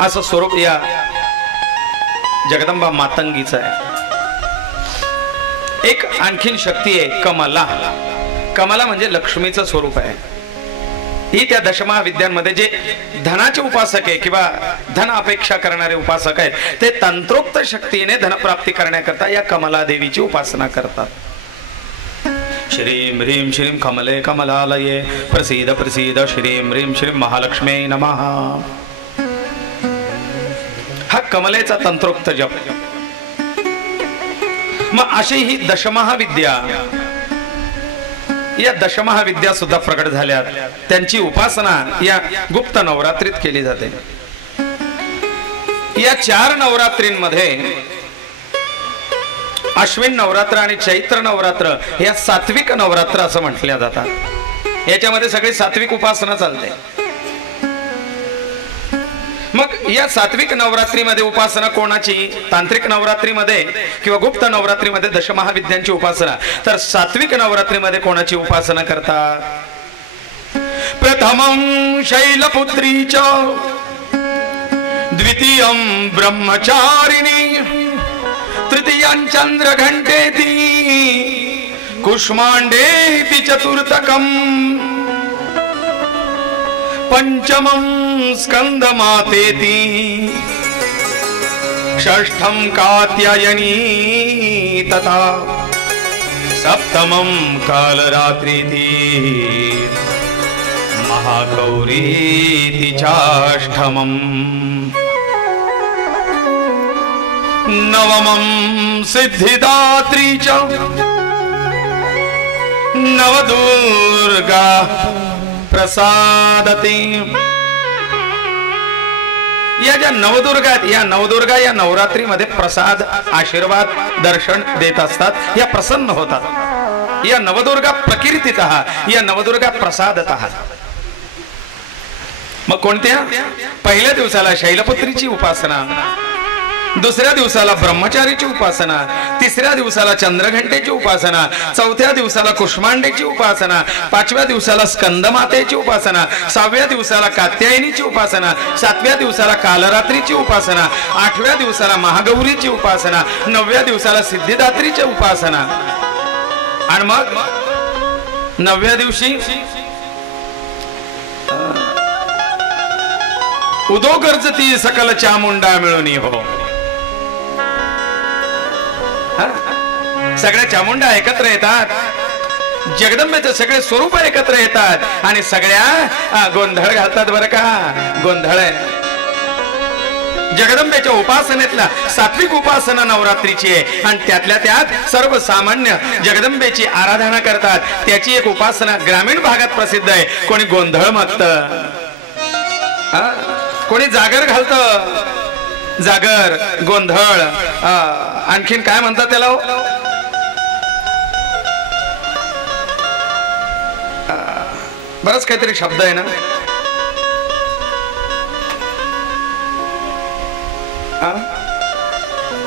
असं स्वरूप या जगदंबा मातंगीचं आहे. एक आणखीन शक्ती आहे कमला. कमला म्हणजे लक्ष्मीचं स्वरूप आहे. ही त्या दशमहाविद्यांमध्ये जे धनाचे उपासक आहे किंवा धन अपेक्षा करणारे उपासक आहेत ते तंत्रोक्त शक्तीने धनप्राप्ती करण्याकरता या कमला देवीची उपासना करतात. श्रीं ह्रीं श्रीं कमले कमलालये प्रसीद प्रसीद श्रीं ह्रीं श्रीं महालक्ष्मी नमः. हा कमलेचा तंत्रोक्त जप. मग अशी ही दशमहाविद्या, या दशमहाविद्या सुद्धा प्रकट झाल्या. त्यांची उपासना या गुप्त नवरात्रीत केली जाते. या 4 नवरात्रींमध्ये अश्विन नवरात्र आणि चैत्र नवरात्र या सात्विक नवरात्र असं म्हटल्या जातात. याच्यामध्ये सगळी सात्विक उपासना चालते. मग या सात्विक नवरात्रीमध्ये उपासना कोणाची? तांत्रिक नवरात्रीमध्ये किंवा गुप्त नवरात्रीमध्ये दशमहाविद्यांची उपासना. तर सात्विक नवरात्रीमध्ये कोणाची उपासना करतात? प्रथमं शैलपुत्रीच, द्वितीयं ब्रह्मचारिणी, तृतीयं चंद्रघंटेति, कुष्मांडेति चतुर्थकम्, पंचमं स्कंदमातेति, षष्ठं कात्यायनी तथा सप्तमं कालरात्रीति, महागौरीति चाष्टमम्, नवमं सिद्धिदात्री च, नवदुर्गा प्रसादती. या ज्या नवदुर्गा, या नवदुर्गा या नवरात्रीमध्ये प्रसाद, आशीर्वाद, दर्शन देत असतात. या प्रसन्न होतात. या नवदुर्गा प्रकीर्तितः, या नवदुर्गा प्रसादतः. मग कोणत्या? पहिल्या दिवसाला शैलपुत्रीची उपासना, दुसऱ्या दिवसाला ब्रह्मचारीची उपासना, तिसऱ्या दिवसाला चंद्रघंटेची उपासना, चौथ्या दिवसाला कुष्मांडेची उपासना, पाचव्या दिवसाला स्कंदमातेची उपासना, सहाव्या दिवसाला कात्यायनीची उपासना, सातव्या दिवसाला कालरात्रीची उपासना, आठव्या दिवसाला महागौरीची उपासना, नवव्या दिवसाला सिद्धिदात्रीची उपासना. आणि मग 9व्या दिवशी उदो गर्जती सकल चामुंडा मिळून हो. सगळ्या चामुंडा एकत्र येतात. जगदंबेचे सगळे स्वरूप एकत्र येतात आणि सगळ्या गोंधळ घालतात. बरं का, गोंधळ आहे. जगदंबेच्या उपासनेतला सात्विक उपासना नवरात्रीची आहे आणि त्यातल्या त्यात सर्वसामान्य जगदंबेची आराधना करतात. त्याची एक उपासना ग्रामीण भागात प्रसिद्ध आहे. कोणी गोंधळ मागतं, कोणी जागर घालतं. जागर, गोंधळ, आणखीन काय म्हणतात त्याला? बरंच काहीतरी शब्द आहे ना.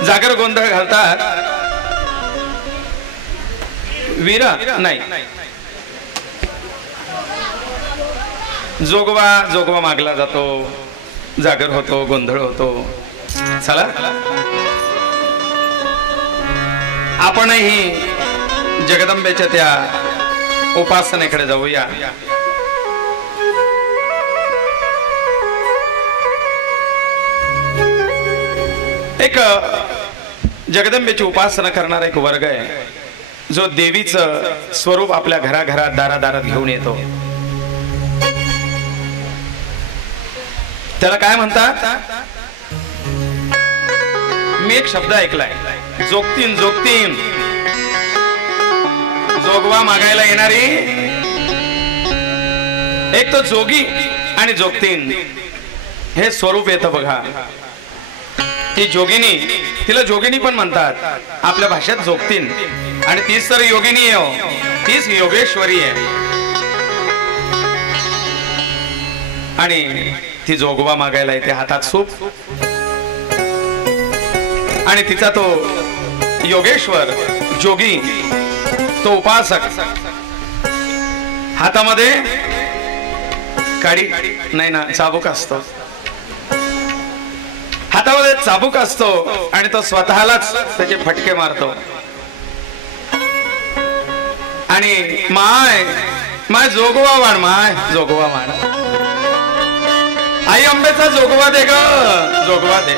जागर गोंधळ घालतात. वीरा नाही, जोगवा मागला जातो, जागर होतो, गोंधळ होतो. चला आपणही जगदंबेच्या त्या उपासनेकडे जाऊया. एक जगदंबेची उपासना करणारा एक वर्ग आहे जो देवीचं स्वरूप आपल्या घराघरात दारादारात घेऊन येतो. त्याला काय म्हणतात? मी एक शब्द ऐकलाय, जोगतीन. जोगतीन, जोगवा मागायला येणारी. एक तो जोगी आणि जोगतीन हे स्वरूप येतं बघा. ती जोगिनी, तिला जोगिनी पण म्हणतात आपल्या भाषेत, जोगतीन. आणि तीच तर योगिनी आहे, तीच योगेश्वरी आहे. आणि ती जोगवा मागायला येते, हातात सूप. आणि तिचा तो योगेश्वर, जोगी, तो उपासक हातामध्ये काडी नाही ना, चाबूक असतो. हातामध्ये चाबूक असतो आणि तो स्वतःलाच त्याचे फटके मारतो आणि माय माय जोगवा वाण, माय जोगवा वाण, आई अंबेचा जोगवा दे ग, जोगवा दे.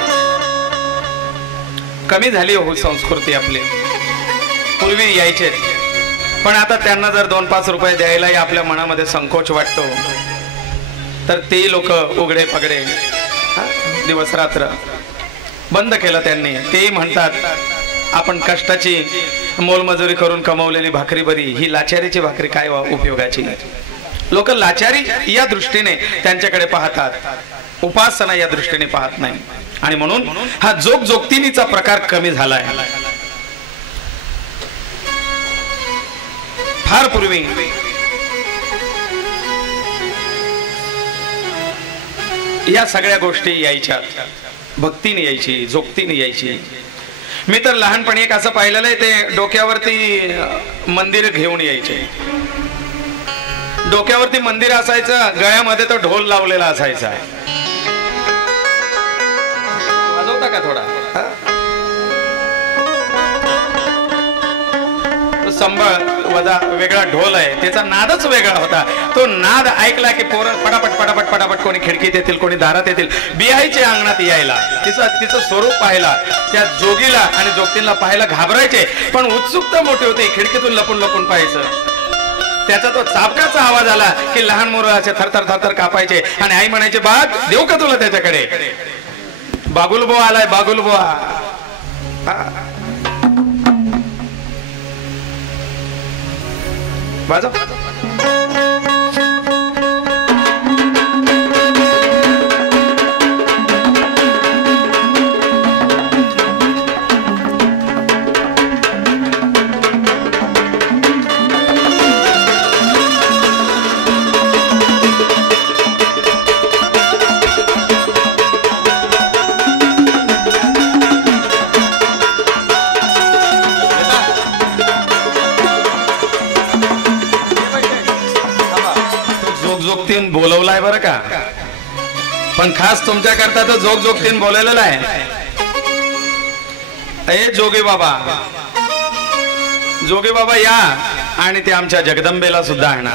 कमी झाली हो संस्कृती आपली. पूर्वी यायचे पण आता त्यांना जर 2-5 रुपये द्यायलाही आपल्या मनामध्ये संकोच वाटतो. तर ते लोक उघडे पगडे दिवस रात्र बंद केलं त्यांनी. ते म्हणतात आपण कष्टाची मोलमजुरी करून कमवलेली भाकरी बरी, ही लाचारीची भाकरी काय उपयोगाची. लोक लाचारी या दृष्टीने त्यांच्याकडे पाहतात, उपासना या दृष्टीने पाहत नाही. आणि म्हणून हा जोगजोगतीनीचा प्रकार कमी झालाय. फार पूर्वी या सगळ्या गोष्टी यायच्या, भक्तीने यायची, जोगतीने यायची. मी तर लहानपणी एक असं पाहिलेलं आहे, ते डोक्यावरती मंदिर घेऊन यायचे. डोक्यावरती मंदिर असायचं, गळ्यामध्ये तो ढोल लावलेला असायचा. वाजवता का थोडा? संबळ वजा वेगळा ढोल आहे, त्याचा नादच वेगळा होता. तो नाद ऐकला की पोरं पटापट पटापट पटापट कोणी खिडकीत येतील, कोणी दारात येतील, बिहायचे अंगणात यायला. तिचं स्वरूप पाहायला, त्या जोगीला आणि जोगतीला पाहायला घाबरायचे, पण उत्सुकता मोठी होती. खिडकीतून लपून लपून पाहायचं. त्याचा तो चाबकाचा आवाज आला की लहान मुलं असे थरथर थरथर कापायचे आणि आई म्हणायचे, बाग देऊ का तुला त्याच्याकडे? बागुलबुवा आलाय, बागुलबुवा. वाजव. बोलवलाय बरं का, पण खास तुमच्या करता तर जोगजोगतीन बोलवलेला आहे. ए जोगी बाबा, जोगी बाबा या आणि ते आमच्या जगदंबेला सुद्धा आणा.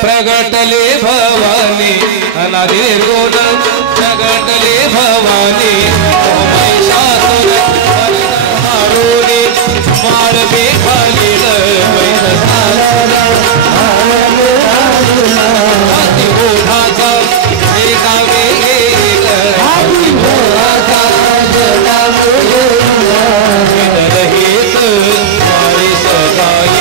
प्रगटले भवानी अनादि निर्गुण प्रगटले भवानी महिषासुर मारुनी मारबे खाली ओढाचा एकावे एक रहित मारी सगाई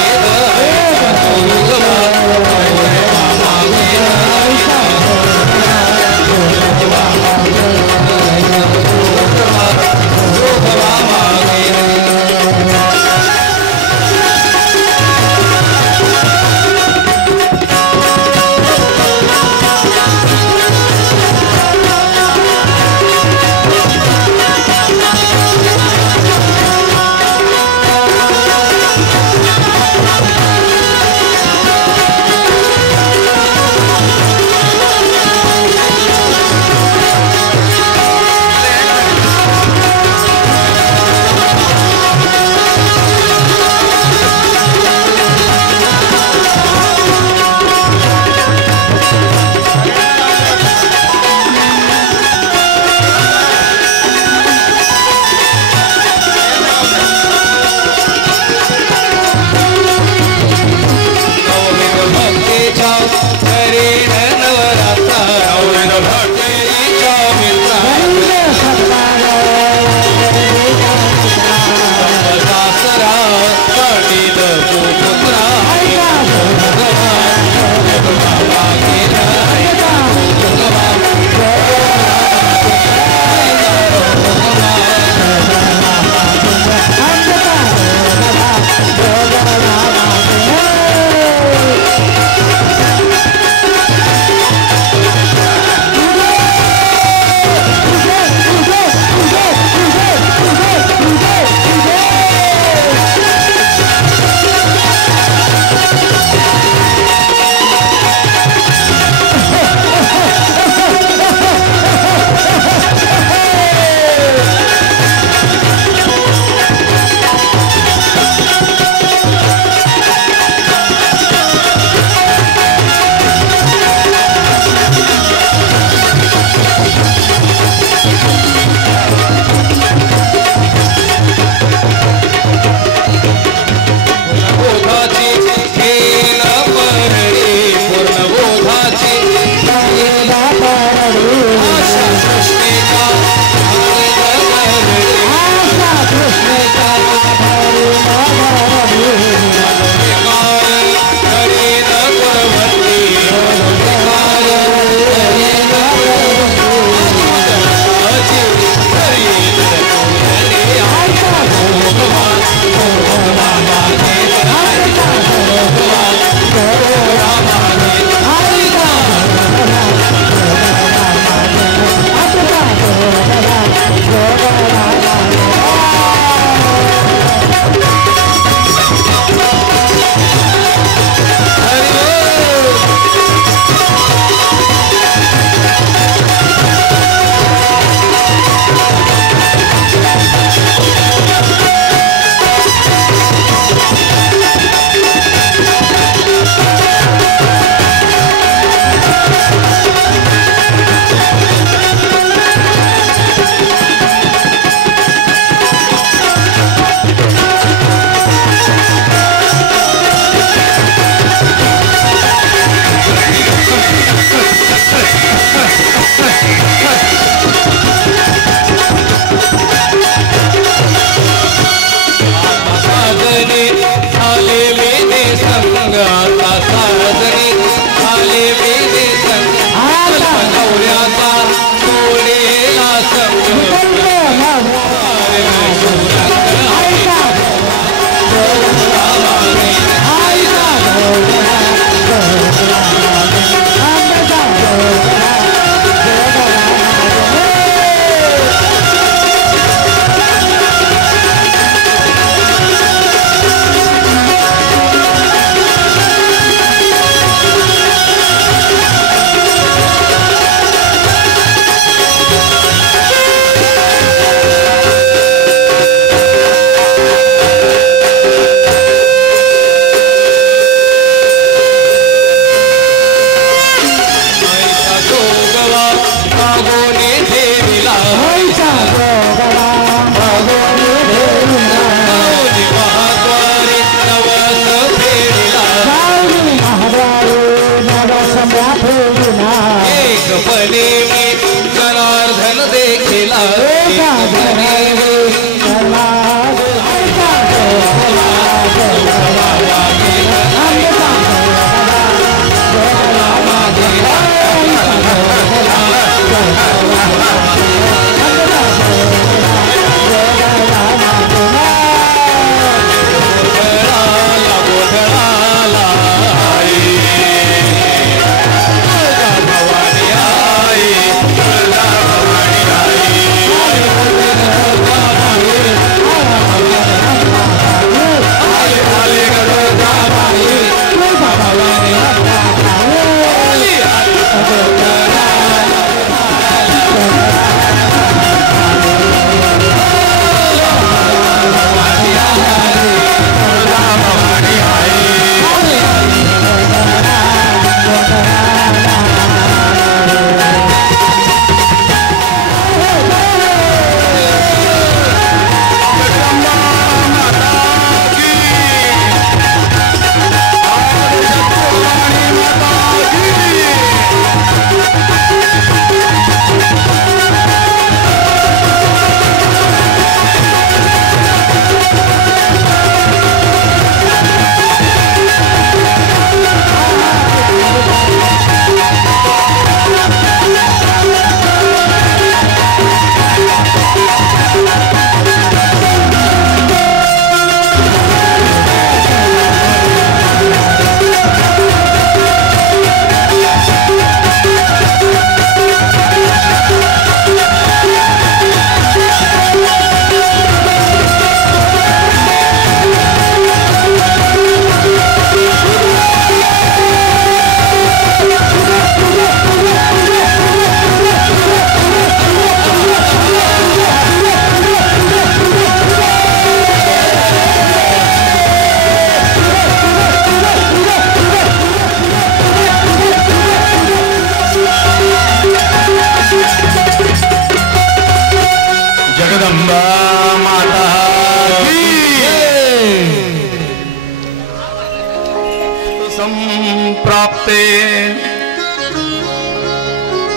संप्राप्ते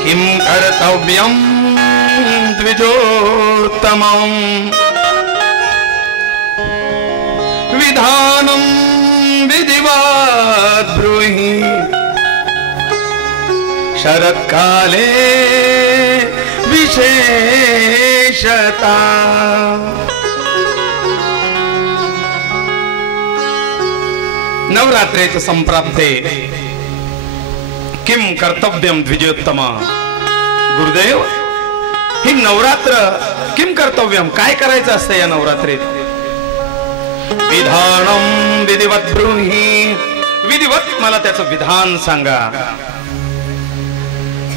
किं कर्तव्यं द्विजोत्तमम् विधानं विधिवत् ब्रूहि शरत्काले विशेषता नवरात्रेच संप्राप्ते किम कर्तव्यम द्विजोत्तम गुरुदेव ही नवरात्र किम कर्तव्यम काय करायचं असतं या नवरात्रीत विधानम विधिवत ब्रूहि विधिवत मला त्याचं विधान सांगा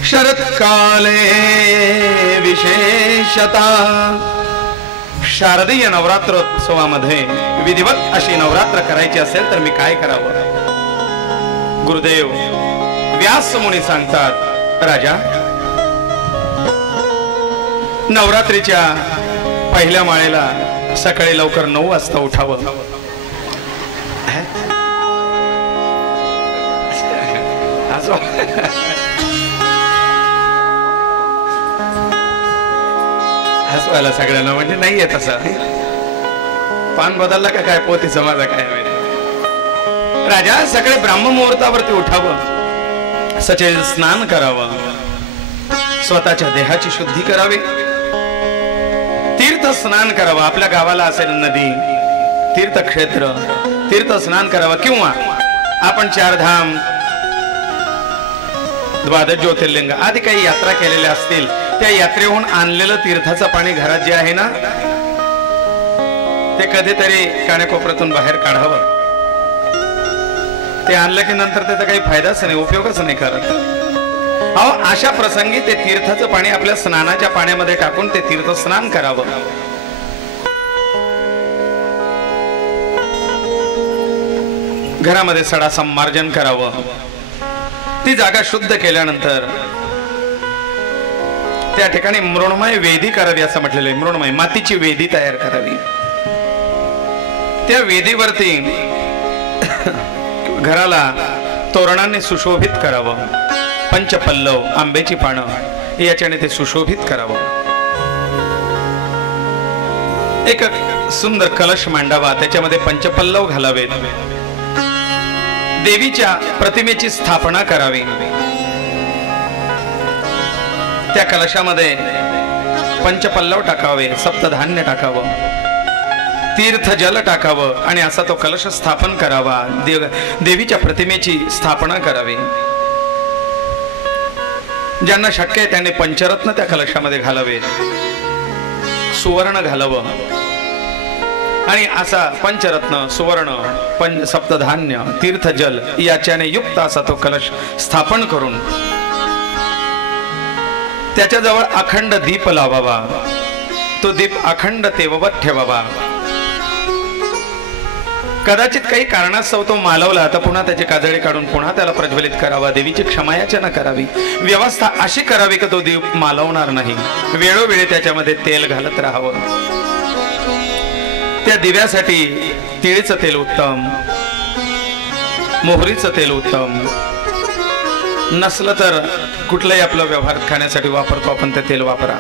शरत्काले विशेषता शारदीय नवरात्रोत्सवामध्ये विधिवत अशी नवरात्र करायची असेल तर मी काय करावं गुरुदेव व्यास मुनी सांगतात राजा नवरात्रीच्या पहिल्या माळेला सकाळी लवकर 9 वाजता उठावं हसवायला सगळ्यांना म्हणजे नाहीये तसं पान बदलला का काय पोतीचा माझा काय राजा सगळे ब्राह्म मुहूर्तावरती उठावं सचेल स्नान करावं स्वतःच्या देहाची शुद्धी करावी तीर्थ स्नान करावं आपल्या गावाला असेल नदी तीर्थक्षेत्र तीर्थ स्नान करावं किंवा आपण 4 धाम 12 ज्योतिर्लिंग आदी काही यात्रा केलेल्या असतील त्या यात्रेहून आणलेलं तीर्थाचं पाणी घरात जे आहे ना ते कधीतरी कानेकोपऱ्यातून बाहेर काढावं ते आणलं की नंतर त्याचा काही फायदाच नाही उपयोगच नाही करत अहो अशा प्रसंगी ते तीर्थाचं पाणी आपल्या स्नानाच्या पाण्यामध्ये टाकून ते तीर्थ स्नान करावं घरामध्ये सडा संमार्जन करावं ती जागा शुद्ध केल्यानंतर त्या ठिकाणी मृण्मय वेदी करावी असं म्हटलेलं आहे मृण्मय मातीची वेदी तयार करावी त्या वेदीवरती घराला तोरणाने सुशोभित करावं पंचपल्लव आंब्याची पानं याच्याने ते सुशोभित करावं एक सुंदर कलश मांडावा त्याच्यामध्ये पंचपल्लव घालावेत देवीच्या प्रतिमेची स्थापना करावी त्या कलशामध्ये पंचपल्लव टाकावे सप्तधान्य टाकावं तीर्थ जल टाकावं आणि असा तो कलश स्थापन करावा देवीच्या प्रतिमेची स्थापना करावी ज्यांना शक्य आहे त्यांनी पंचरत्न त्या कलशामध्ये घालावे सुवर्ण घालावं आणि असा पंचरत्न सुवर्ण सप्तधान्य तीर्थजल याच्याने युक्त असा तो कलश स्थापन करून त्याच्याजवळ अखंड दीप लावावा तो दीप अखंड तेवत ठेवावा कदाचित काही कारणास्तव तो मालवला तर पुन्हा त्याची काजळी काढून पुन्हा त्याला प्रज्वलित करावा देवीची क्षमायाचना करावी व्यवस्था अशी करावी की तो दीप मालवणार नाही वेळोवेळी त्याच्यामध्ये तेल घालत राहावं त्या दिव्यासाठी तिळीचं तेल उत्तम मोहरीचं तेल उत्तम नसलं तर कुठलंही आपलं व्यवहारात खाण्यासाठी वापरतो आपण ते तेल वापरा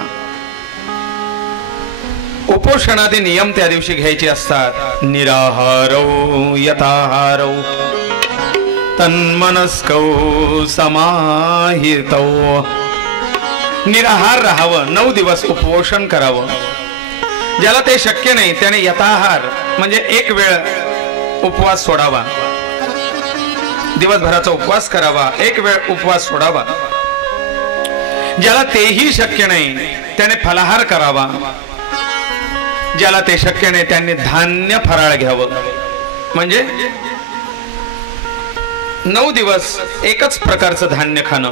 उपोषणादी नियम त्या दिवशी घ्यायचे असतात निराहारौ यताहारौ तन्मनस्कौ समाहितौ निराहार राहावं 9 दिवस उपोषण करावं ज्याला ते शक्य नाही त्याने यताहार म्हणजे एक वेळ उपवास सोडावा दिवसभराचा उपवास करावा एक वेळ उपवास सोडावा ज्याला तेही शक्य नाही त्याने फलाहार करावा ज्याला ते शक्य नाही त्यांनी धान्य फराळ घ्यावं म्हणजे 9 दिवस एकच प्रकारचं धान्य खाणं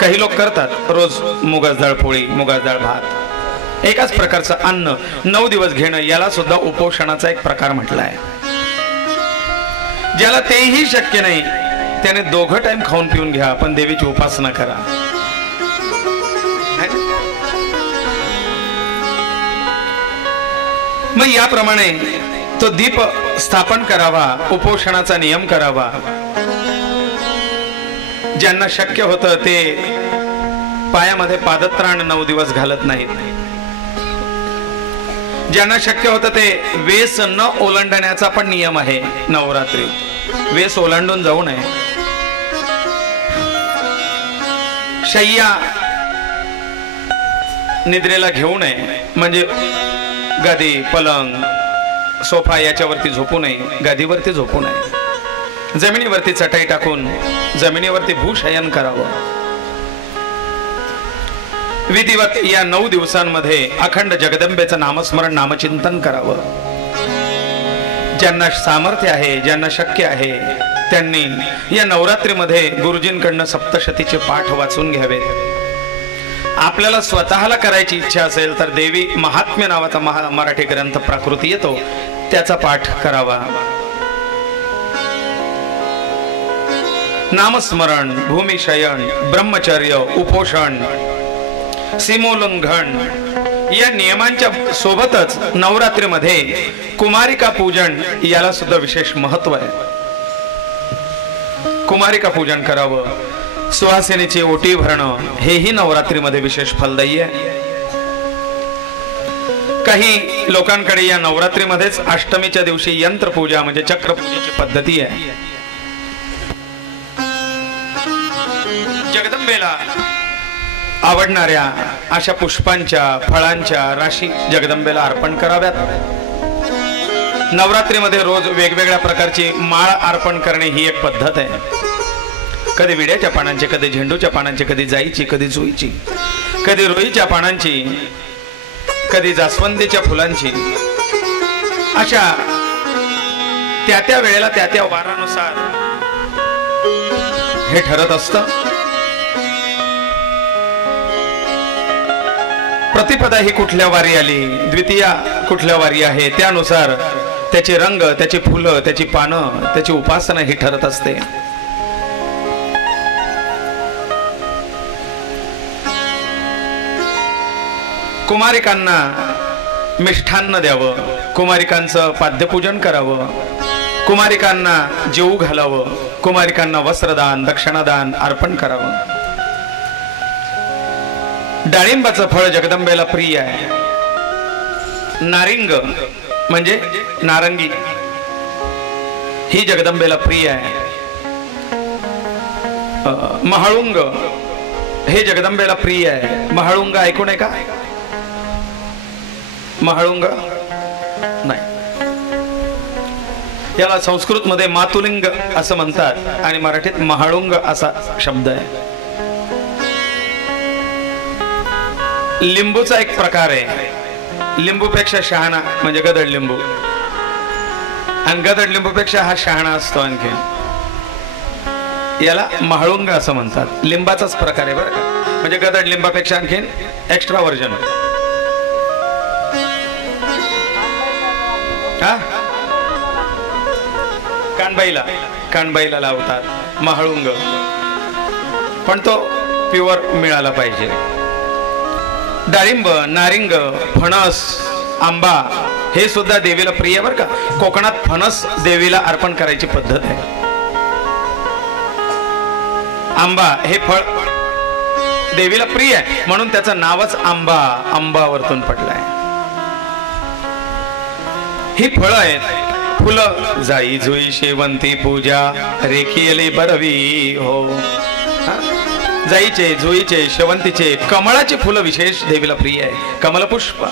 काही लोक करतात रोज मुगाची डाळ पोळी मुगाची डाळ भात एकाच प्रकारचं अन्न 9 दिवस घेणं याला सुद्धा उपोषणाचा एक प्रकार म्हटला आहे ज्याला तेही शक्य नाही त्याने 2 टाइम खाऊन पिऊन घ्या पण देवीची उपासना करा मग याप्रमाणे तो दीप स्थापन करावा उपोषणाचा नियम करावा ज्यांना शक्य होतं ते पायामध्ये पादत्राण 9 दिवस घालत नाहीत. ज्यांना शक्य होतं ते वेस न ओलांडण्याचा पण नियम आहे नवरात्री. वेस ओलांडून जाऊ नये. शय्या निद्रेला घेऊ नये, म्हणजे गादी पलंग सोफा याच्यावरती झोपू नये, गादीवरती झोपू नये. जमिनीवरती चटाई टाकून जमिनीवरती भूशयन करावं. विधिवत या 9 दिवसांमध्ये अखंड जगदंबेचं नामस्मरण नामचिंतन करावं. ज्यांना सामर्थ्य आहे, ज्यांना शक्य आहे त्यांनी या नवरात्रीमध्ये गुरुजींकडनं सप्तशतीचे पाठ वाचून घ्यावेत. आपल्याला स्वतःला करायची इच्छा असेल तर देवी महात्म्य नावाचा मराठी ग्रंथ प्राकृती येतो, त्याचा पाठ करावा. नामस्मरण, भूमिशयन, ब्रह्मचर्य, उपोषण, सीमोल्लंघन या नियमांच्या सोबतच नवरात्रीमध्ये कुमारिका पूजन याला सुद्धा विशेष महत्व आहे. कुमारिका पूजन करावं. सुहासिनीची ओटी भरणं हेही नवरात्रीमध्ये विशेष फलदायी आहे. काही लोकांकडे या नवरात्रीमध्येच अष्टमीच्या दिवशी यंत्रपूजा म्हणजे चक्रपूजेची पद्धती आहे. जगदंबेला आवडणाऱ्या अशा पुष्पांच्या फळांच्या राशी जगदंबेला अर्पण कराव्यात. नवरात्रीमध्ये रोज वेगवेगळ्या प्रकारची माळ अर्पण करणे ही एक पद्धत आहे. कधी विड्याच्या पानांची, कधी झेंडूच्या पानांची, कधी जाईची, कधी जुईची, कधी रुईच्या पानांची, कधी जास्वंदीच्या फुलांची. अशा त्या त्या वेळेला त्या त्या वारानुसार हे ठरत असतं. प्रतिपदा ही कुठल्या वारी आली, द्वितीया कुठल्या वारी आहे, त्यानुसार त्याचे रंग, त्याची फुलं, त्याची पानं, त्याची उपासना ही ठरत असते. कुमारिकांना मिष्ठान्न द्यावं, कुमारिकांचं पाद्यपूजन करावं, कुमारिकांना जेवू घालावं, कुमारिकांना वस्त्रदान, दक्षिणादान अर्पण करावं. डाळिंबाचं फळ जगदंबेला प्रिय आहे. नारिंग म्हणजे नारंगी ही जगदंबेला प्रिय आहे. महाळुंग हे जगदंबेला प्रिय आहे. महाळुंग ऐकून आहे का? महाळुंग नाही, याला संस्कृत मध्ये मातुलिंग असं म्हणतात आणि मराठीत महाळुंग असा शब्द आहे. लिंबूचा एक प्रकार आहे. लिंबूपेक्षा शहाणा म्हणजे गदड लिंबू, आणि गदड लिंबूपेक्षा हा शहाणा असतो आणखी. याला महाळुंग असं म्हणतात. लिंबाचाच प्रकार आहे बरं का, म्हणजे गदड लिंबापेक्षा आणखीन एक्स्ट्रा वर्जन. हा, कानबाईला लावतात महाळुंग, पण तो प्युअर मिळाला पाहिजे. डाळिंब, नारिंग, फणस, आंबा हे सुद्धा देवीला प्रिय बरं का. कोकणात फणस देवीला अर्पण करायची पद्धत आहे. आंबा हे फळ देवीला प्रिय आहे म्हणून त्याचं नावच आंबा, आंबावरतून पडलंय. ही फळं आहेत. फुलं जाई जुई शेवंती पूजा रेखियले बरवी हो. जाईचे, जुईचे, शेवंतीचे, कमळाची फुलं विशेष देवीला प्रिय आहे. कमलपुष्प,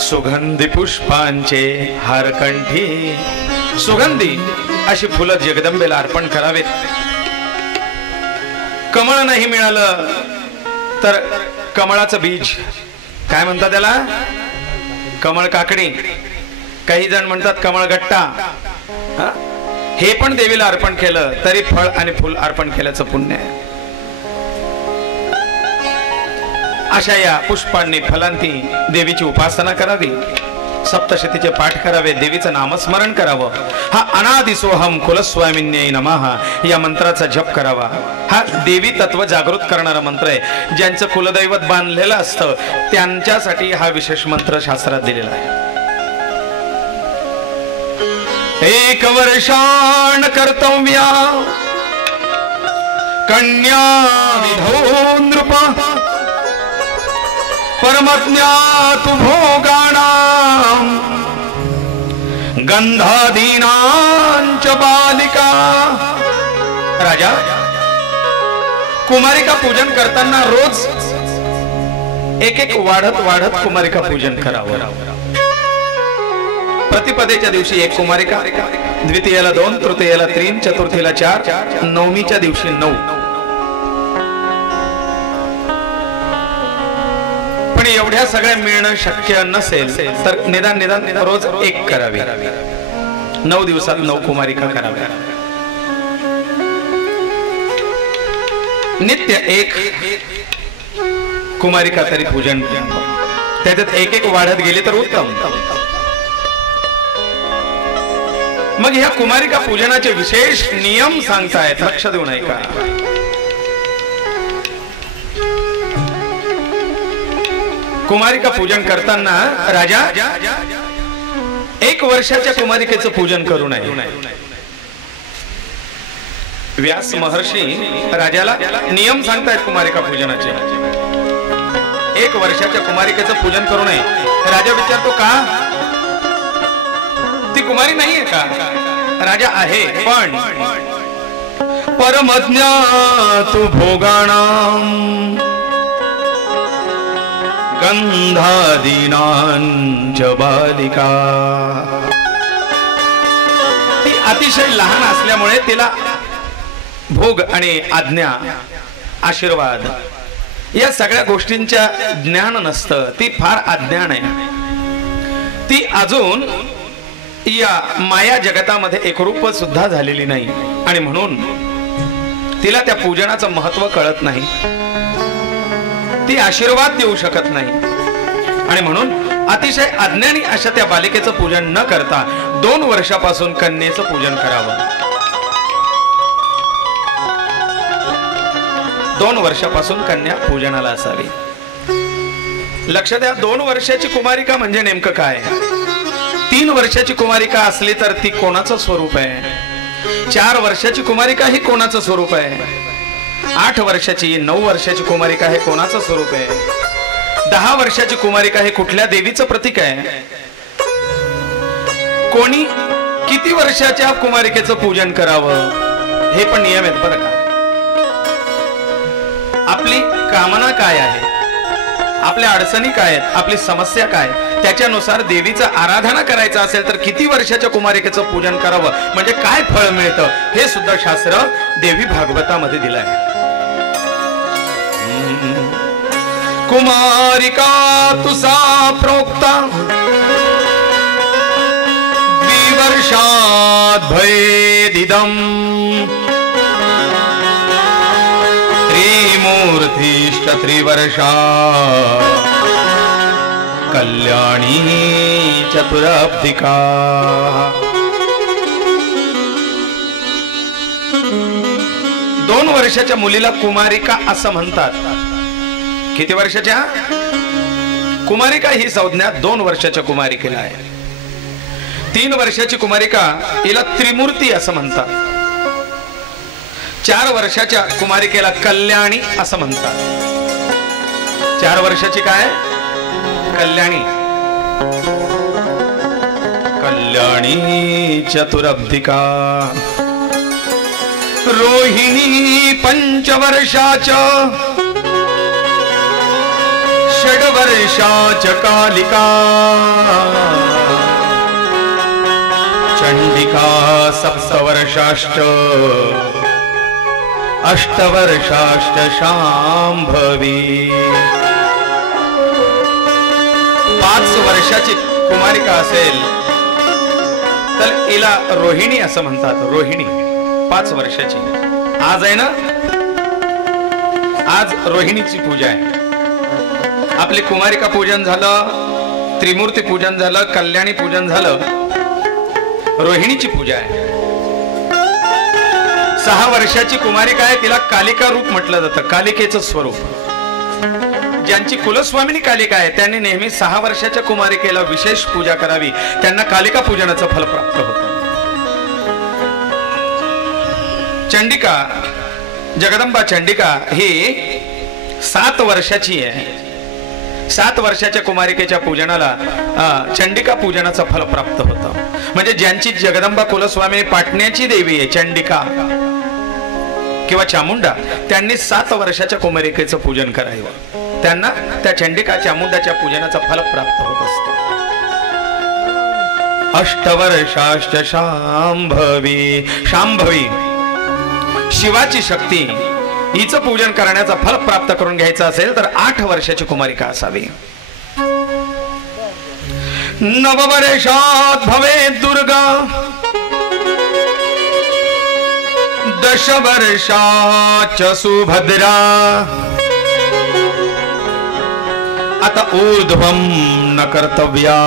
सुगंधी पुष्पांचे हारकंठी, सुगंधी अशी फुलं जगदंबेला अर्पण करावेत. कमळ नाही मिळालं तर कमळाचं बीज, काय म्हणतात त्याला, कमळ काकडी, काही जण म्हणतात कमळ गट्टा, हे पण देवीला अर्पण केलं तरी फळ आणि फुल अर्पण केल्याचं पुण्य आहे. अशा या पुष्पांनी, फलांनी देवीची उपासना करावी. सप्तशतीचे पाठ करावे, देवीचं नामस्मरण करावं. हा अनादि सोहम कुलस्वामिन्यै नमः या मंत्राचा जप करावा. हा देवी तत्व जागृत करणारा मंत्र आहे. ज्यांचं कुलदैवत बांधलेलं असतं त्यांच्यासाठी हा विशेष मंत्र शास्त्रात दिलेला आहे. एक वर्षाण कर्तव्या कन्या विधो नृप परमज्ञा तु भोगाणां गंधादीनांच बालिका। राजा, कुमारिका पूजन करताना रोज एक एक वाढत वाढत कुमारिका पूजन करावं। प्रतिपदेच्या दिवशी एक कुमारिका, द्वितीयेला 2, तृतीयेला 3, चतुर्थीला 4, नवमीच्या दिवशी 9। पण एवढ्या सगळ्या मिळणं शक्य नसेल तर निदान रोज एक करावी। 9 दिवसात 9 कुमारिका कराव्या। नित्य एक कुमारिका तरी पूजन, त्याच्यात एक एक वाढत गेली तर उत्तम। मग ह्या कुमारिका पूजनाचे विशेष नियम सांगतायत, लक्ष देऊन ऐका। कुमारिका पूजन करताना राजा 1 वर्षाच्या कुमारिकेचं पूजन करू नये। व्यास महर्षी राजाला नियम सांगतायत कुमारिका पूजनाचे। 1 वर्षाच्या कुमारिकेचं पूजन करू नये। राजा विचारतो का? ती कुमारी नाहीये का? राजा आहे, पण परमज्ञा तु भोगाणां गंधादीनांच बालिका। ती अतिशय लहान असल्यामुळे तिला भोग आणि आज्ञा, आशीर्वाद या सगळ्या गोष्टींच्या ज्ञान नसतं। ती फार अज्ञान आहे। ती अजून या माया जगतामध्ये एकरूप सुद्धा झालेली नाही आणि म्हणून तिला त्या पूजनाचं महत्व कळत नाही। ती आशीर्वाद देऊ शकत नाही आणि म्हणून अतिशय अज्ञानी अशा त्या बालिकेचं पूजन न करता 2 वर्षापासून कन्येचं पूजन करावं। 2 वर्षापासून कन्या पूजनाला असावी। लक्ष द्या, 2 वर्षाची कुमारिका म्हणजे नेमकं काय? 3 वर्षाची कुमारिका असली तर ती कोणाचं स्वरूप आहे? 4 वर्षाची कुमारिका ही कोणाचं स्वरूप आहे? 8 वर्षाची, 9 वर्षाची कुमारिका हे कोणाचं स्वरूप आहे? 10 वर्षाची कुमारिका हे कुठल्या देवीचं प्रतीक आहे? कोणी किती वर्षाच्या कुमारिकेचं पूजन करावं हे पण नियम आहेत बरं का। आपली कामना काय आहे, आपल्या अडचणी काय आहेत, आपली समस्या काय, त्याच्यानुसार देवीचं आराधना करायचं असेल तर किती वर्षाच्या कुमारिकेचं पूजन करावं, म्हणजे काय फळ मिळतं हे सुद्धा शास्त्र देवी भागवतामध्ये दिलं आहे। कुमारिका तुसा प्रोक्ता द्विवर्षात् भयेदिदम् त्रिमूर्तिश्च त्रिवर्षा कल्याणी चतुराब्धिका। 2 वर्षाच्या मुलीला कुमारिका असं म्हणतात। किती वर्षाच्या? कुमारिका ही संज्ञा 2 वर्षाच्या कुमारिकेला आहे। 3 वर्षाची कुमारिका हिला त्रिमूर्ती असं म्हणतात। 4 वर्षाच्या कुमारिकेला कल्याणी असं म्हणतात। 4 वर्षाची काय? कल्याणी। कल्याणी चतुरब्धिका। रोहिणी 5 वर्षाच्या 6 वर्षाच्या कालिका। चंडिका 7 वर्षाश्च 8 वर्षाश्च शांभवी। 5 वर्षाची कुमारिका असेल तर हिला रोहिणी असं म्हणतात। रोहिणी 5 वर्षाची। आज आहे ना, आज रोहिणीची पूजा आहे। आपली कुमारिका पूजन झालं, त्रिमूर्ती पूजन झालं, कल्याणी पूजन झालं, रोहिणीची पूजा आहे। 6 वर्षाची कुमारिका आहे, तिला कालिका रूप म्हटलं जातं, कालिकेचं स्वरूप। ज्यांची कुलस्वामिनी कालिका आहे त्यांनी नेहमी 6 वर्षाच्या कुमारिकेला विशेष पूजा करावी, त्यांना कालिका पूजनाचं फल प्राप्त होतं। चंडिका जगदंबा चंडिका ही 7 वर्षाची आहे. 7 वर्षाच्या कुमारिकेच्या पूजनाला चंडिका पूजनाचं फल प्राप्त होतं. म्हणजे ज्यांची जगदंबा कुलस्वामी पाटण्याची देवी आहे चंडिका किंवा चामुंडा, त्यांनी 7 वर्षाच्या कुमारिकेचं पूजन करावं. त्यांना त्या चंडिका चामुंडाच्या पूजनाचं फल प्राप्त होत असतं. अष्टवर्षाश्च शांभवी, शांभवी शिवाची शक्ती हिचं पूजन करण्याचं फल प्राप्त करून घ्यायचं असेल तर 8 वर्षाची कुमारिका असावी. 9 वर्षात भवे दुर्गा, 10 वर्षाच सुभद्रा. आता ऊर्ध्वं न कर्तव्या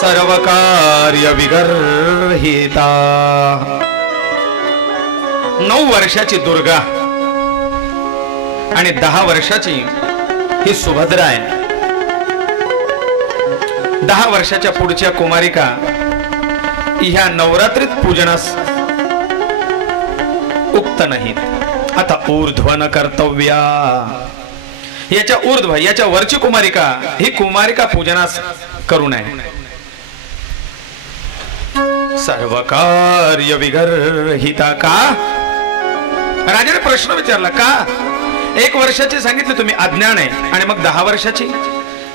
सर्व कार्य विगर्हिता. 9 वर्षाची दुर्गा आणि 10 वर्षाची ही सुभद्रा आहे. 10 वर्षाच्या पुढच्या कुमारिका ह्या नवरात्रीत पूजनास उक्त नाहीत. आता ऊर्ध्वन कर्तव्या, याच्या ऊर्ध्व याच्या वरची कुमारिका ही कुमारिका पूजनास करू नये. सर्व कार्य विगर्हिता. का? राजाने प्रश्न विचारला का? 1 वर्षाची सांगितली तुम्ही अज्ञान आहे, आणि मग 10 वर्षाची,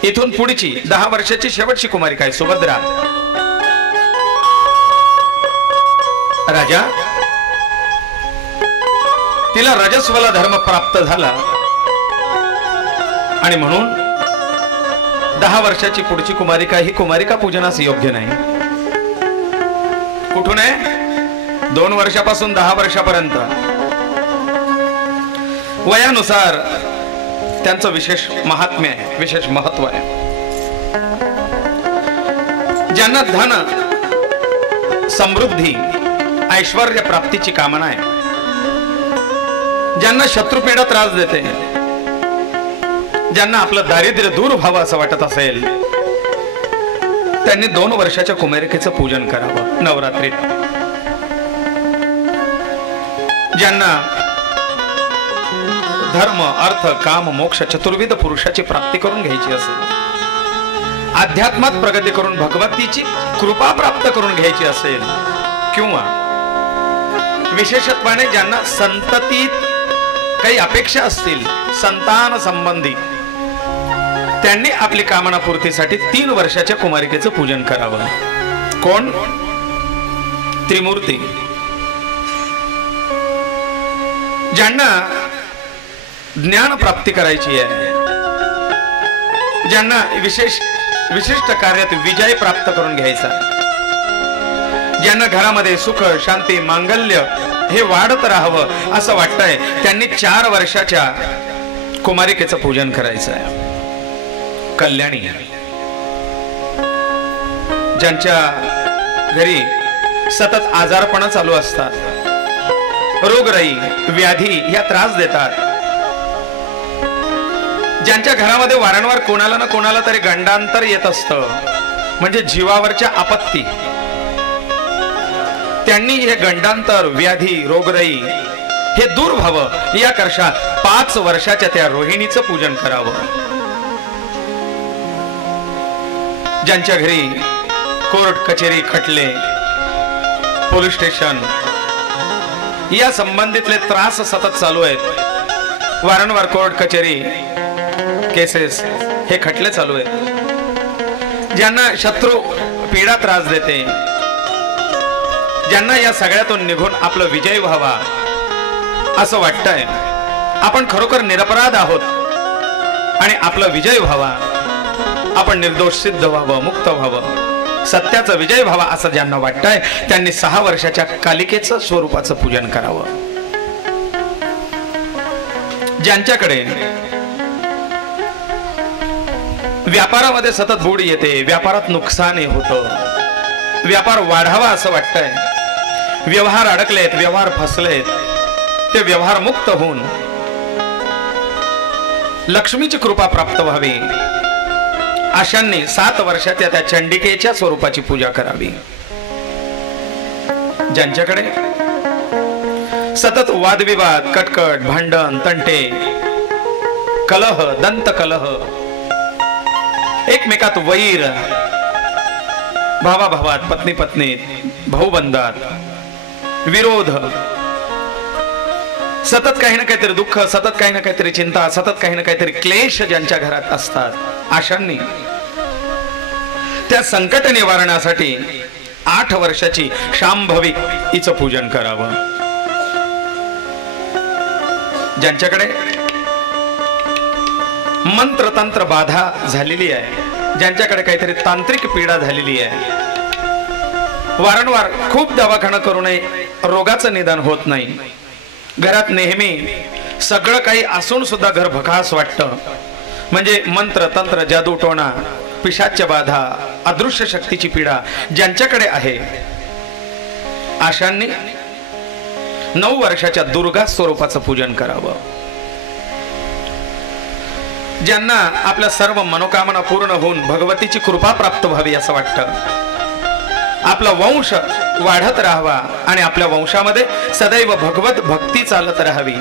इथून पुढची 10 वर्षाची शेवटची कुमारिका आहे सुभद्रा. राजा, तिला रजस्वला धर्म प्राप्त झाला आणि म्हणून 10 वर्षाची पुढची कुमारिका ही कुमारिका पूजनास योग्य नाही. कुठून आहे? 2 वर्षापासून 10 वर्षापर्यंत वयानुसार त्यांचं विशेष महात्म्य आहे, विशेष महत्व आहे. ज्यांना धन, समृद्धी, ऐश्वर्य प्राप्तीची कामना आहे, ज्यांना शत्रुपीडा त्रास देते, ज्यांना आपलं दारिद्र्य दूर व्हावं असं वाटत असेल, त्यांनी 2 वर्षाच्या कुमारिकेचं पूजन करावं नवरात्रीत. ज्यांना धर्म, अर्थ, काम, मोक्ष चतुर्विध पुरुषाची प्राप्ती करून घ्यायची असेल, अध्यात्मात प्रगती करून भगवतीची कृपा प्राप्त करून घ्यायची असेल, किंवा विशेषत्वाने ज्यांना संततीत काही अपेक्षा असतील संतान संबंधी, त्यांनी आपली कामना पूर्तीसाठी 3 वर्षाच्या कुमारिकेचं पूजन करावं. कोण? त्रिमूर्ती. ज्यांना ज्ञान प्राप्ती करायची आहे, ज्यांना विशिष्ट कार्यात विजय प्राप्त करून घ्यायचा, ज्यांना घरामध्ये सुख, शांती, मांगल्य हे वाढत राहावं असं वाटतंय, त्यांनी 4 वर्षाच्या कुमारिकेचं पूजन करायचं आहे. कल्याणी, ज्यांच्या घरी सतत आजारपण चालू असतात, रोगराई, व्याधी ह्या त्रास देतात, ज्यांच्या घरामध्ये वारंवार कोणाला ना कोणाला तरी गंडांतर येत असतं, म्हणजे जीवावरच्या आपत्ती, त्यांनी हे गंडांतर, व्याधी, रोगराई हे दूर व्हावं याकरता 5 वर्षाच्या त्या रोहिणीचं पूजन करावं. ज्यांच्या घरी कोर्ट कचेरी, खटले, पोलीस स्टेशन या संबंधितले त्रास सतत चालू आहेत, वारंवार कोर्ट कचेरी, केसेस, हे खटले चालू आहेत, ज्यांना शत्रू पीडा त्रास देते, ज्यांना या सगळ्यातून निघून आपला विजय व्हावा असं वाटतंय, आपण खरोखर निरपराध आहोत आणि आपला विजय व्हावा, आपण निर्दोष सिद्ध व्हावं, मुक्त व्हावं, सत्याचा विजय व्हावा असं ज्यांना वाटतंय, त्यांनी 6 वर्षाच्या कालिकेचं स्वरूपाचं पूजन करावं. ज्यांच्याकडे व्यापारामध्ये सतत बुड येते, व्यापारात नुकसान होतं, व्यापार वाढावा असं वाटतंय, व्यवहार अडकलेत, व्यवहार फसलेत, ते व्यवहार मुक्त होऊन लक्ष्मीची कृपा प्राप्त व्हावी अशांनी 7 वर्षाच्या त्या चंडिकेच्या स्वरूपाची पूजा करावी. ज्यांच्याकडे सतत वादविवाद, कटकट, भांडण, तंटे, कलह, दंत कलह, एकमेकात वैर, भावाभावात, पत्नी पत्नीत, भाऊबंधात विरोध, सतत काही ना काहीतरी दुःख, सतत काही ना काहीतरी चिंता, सतत काही ना काहीतरी क्लेश ज्यांच्या घरात असतात, अशांनी त्या संकट निवारणासाठी 8 वर्षाची शांभवी हिचं पूजन करावं. ज्यांच्याकडे मंत्रतंत्र बाधा झालेली आहे, ज्यांच्याकडे काहीतरी तांत्रिक पीडा झालेली आहे, वारंवार खूप दवाखाना करूनही रोगाचं निदान होत नाही, घरात नेहमी सगळं काही असून सुद्धा घर भकास वाटतं, म्हणजे मंत्र तंत्र जादू टोणा पिशाच्य बाधा अदृश्य शक्तीची पीडा ज्यांच्याकडे आहे, अशांनी 9 वर्षाच्या दुर्गा स्वरूपाचं पूजन करावं. ज्यांना आपल्या सर्व मनोकामना पूर्ण होऊन भगवतीची कृपा प्राप्त व्हावी असं वाटतं, आपला वंश वाढत राहावा आणि आपल्या वंशामध्ये सदैव भगवत भक्ती चालत राहावी,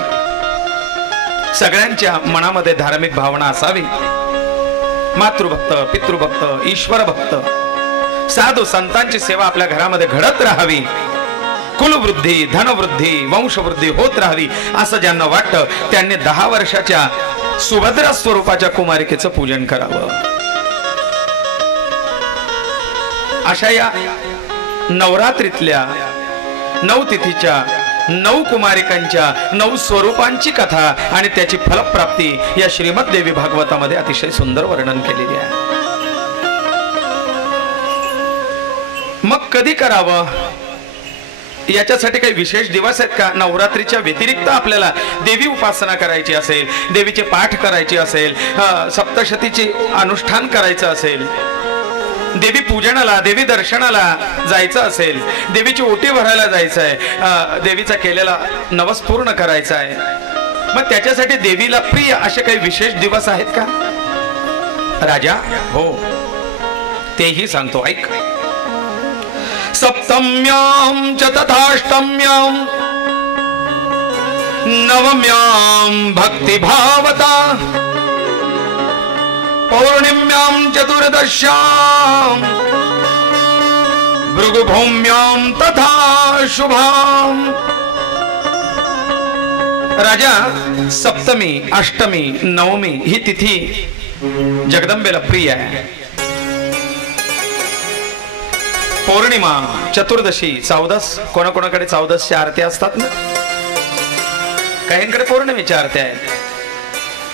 सगळ्यांच्या मनामध्ये धार्मिक भावना असावी, मातृभक्त, पितृभक्त, ईश्वर भक्त, साधू संतांची सेवा आपल्या घरामध्ये घडत राहावी, कुलवृद्धी, धनवृद्धी, वंशवृद्धी होत राहावी असं ज्यांना वाटतं त्यांनी 10 वर्षाच्या सुभद्रा स्वरूपाच्या कुमारिकेचं पूजन करावं. अशा या नवरात्रीतल्या 9 तिथीच्या 9 कुमारिकांच्या 9 स्वरूपांची कथा आणि त्याची फलप्राप्ती या श्रीमद देवी भागवतामध्ये अतिशय सुंदर वर्णन केलेली आहे. मग कधी करावं, याच्यासाठी काही विशेष दिवस आहेत का? नवरात्रीच्या व्यतिरिक्त आपल्याला देवी उपासना करायची असेल, देवीचे पाठ करायचे असेल, सप्तशतीचे अनुष्ठान करायचं असेल, देवी पूजनाला, देवी दर्शनाला जायचं असेल, देवीची ओटी भरायला जायचं आहे, देवीचा केलेला नवस पूर्ण करायचा आहे, मग त्याच्यासाठी देवीला प्रिय असे काही विशेष दिवस आहेत का राजा? हो, तेही सांगतो, ऐक. सप्तम्यां च तथाष्टम्यां नवम्यां भक्तिभावता पौर्णिम्यां चतुर्दश्यां भृगुभौम्यां तथा शुभां. राजा, सप्तमी, अष्टमी, नवमी ही तिथी जगदंबेला प्रिय आहे. पौर्णिमा, चतुर्दशी, 14 कोणाकोणाकडे 14च्या आरत्या असतात ना, काहींकडे पौर्णिमेच्या आरत्या आहेत,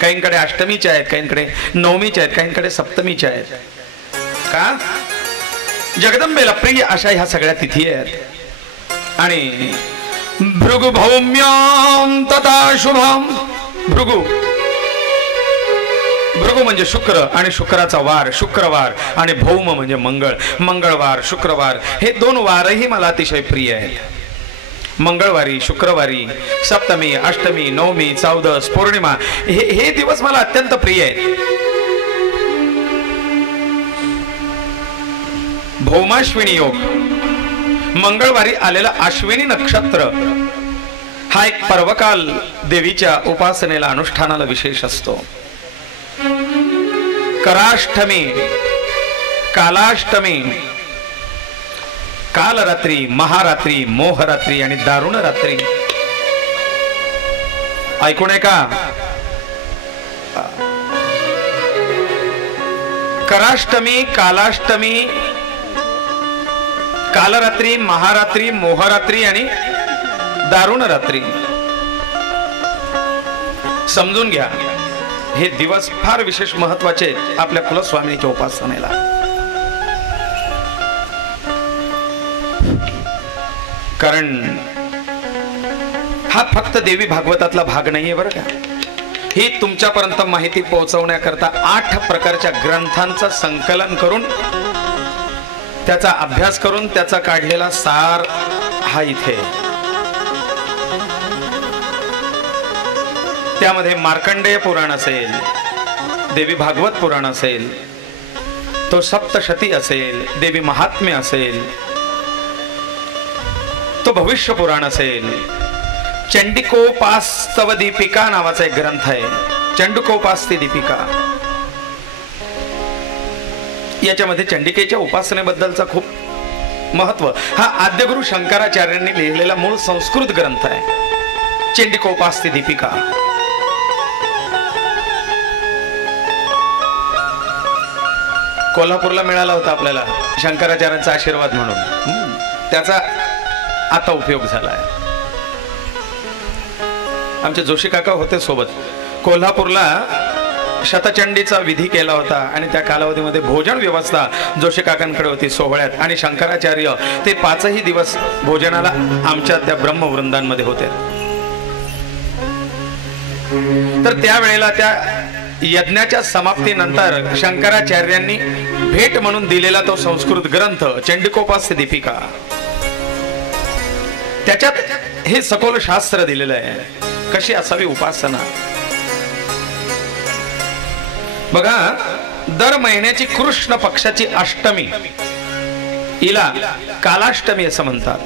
काहींकडे अष्टमीच्या आहेत, काहींकडे नवमीच्या आहेत, काहींकडे सप्तमीच्या आहेत. का? जगदंबेला प्रिय अशा ह्या सगळ्या तिथी आहेत. आणि भृगुभौम्यां तथा शुभां, भृगु म्हणजे शुक्र आणि शुक्राचा वार शुक्रवार, आणि भौम म्हणजे मंगळ, मंगळवार, शुक्रवार हे 2 वारही मला अतिशय प्रिय आहेत. मंगळवारी, शुक्रवारी, सप्तमी, अष्टमी, नवमी, 14 पौर्णिमा हे दिवस मला अत्यंत प्रिय आहेत. भौमाश्विनी योग, मंगळवारी आलेला अश्विनी नक्षत्र हा एक पर्वकाल देवीच्या उपासनेला, अनुष्ठानाला विशेष असतो. कराष्टमी, कालाष्टमी, कालरात्री, महारात्री, मोहरात्री आणि दारुण रात्री. ऐकून आहे का? कराष्टमी, कालाष्टमी, कालरात्री, महारात्री, मोहरात्री आणि दारुण रात्री. समजून घ्या, हे दिवस फार विशेष महत्वाचे आपल्या कुलस्वामिनीच्या उपासनेला. कारण हा फक्त देवी भागवतातला भाग नाहीये बरं का, ही तुमच्यापर्यंत माहिती पोहोचवण्याकरता 8 प्रकारच्या ग्रंथांचं संकलन करून, त्याचा अभ्यास करून त्याचा काढलेला सार हा इथे. त्यामध्ये मार्कंडेय पुराण असेल, देवी भागवत पुराण असेल, तो सप्तशती असेल, देवी महात्म्य असेल, तो भविष्य पुराण असेल, चंडिकोपास्तव दीपिका नावाचा एक ग्रंथ आहे, चंडिकोपास्ती दीपिका. याच्यामध्ये चंडिकेच्या उपासनेबद्दलचा खूप महत्व, हा आद्यगुरु शंकराचार्यांनी लिहिलेला मूळ संस्कृत ग्रंथ आहे, चंडिकोपास्ती दीपिका. कोल्हापूरला मिळाला होता आपल्याला शंकराचार्यांचा आशीर्वाद म्हणून, त्याचा आता उपयोग झाला आहे. आमचे जोशी काका होते सोबत. कोल्हापूरला शतचंडीचा विधी केला होता आणि त्या कालावधीमध्ये भोजन व्यवस्था जोशी काकांकडे होती सोहळ्यात, आणि शंकराचार्य ते 5ही दिवस भोजनाला आमच्या त्या ब्रह्मवृंदांमध्ये होते. तर त्यावेळेला त्या यज्ञाच्या समाप्तीनंतर शंकराचार्यांनी भेट म्हणून दिलेला तो संस्कृत ग्रंथ चंडिकोपास्य दीपिका, त्याच्यात हे सखोल शास्त्र दिलेलं आहे, कशी असावी उपासना. बघा, दर महिन्याची कृष्ण पक्षाची अष्टमी, हिला कालाष्टमी असं म्हणतात.